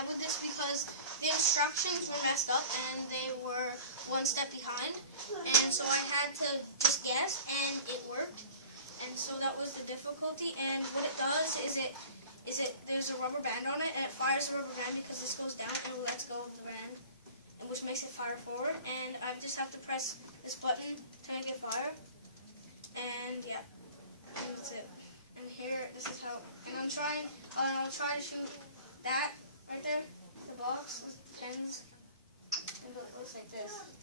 bad with this because the instructions were messed up and they were one step behind. And so I had to just guess, and it worked. And so that was the difficulty. And what it does is there's a rubber band on it, and it fires the rubber band because this goes down and lets go of the band, which makes it fire forward. And I just have to press this button to make it fire. And yeah, that's it. And here, this is how. And I'll try to shoot that right there, the box with the pins, and it looks like this.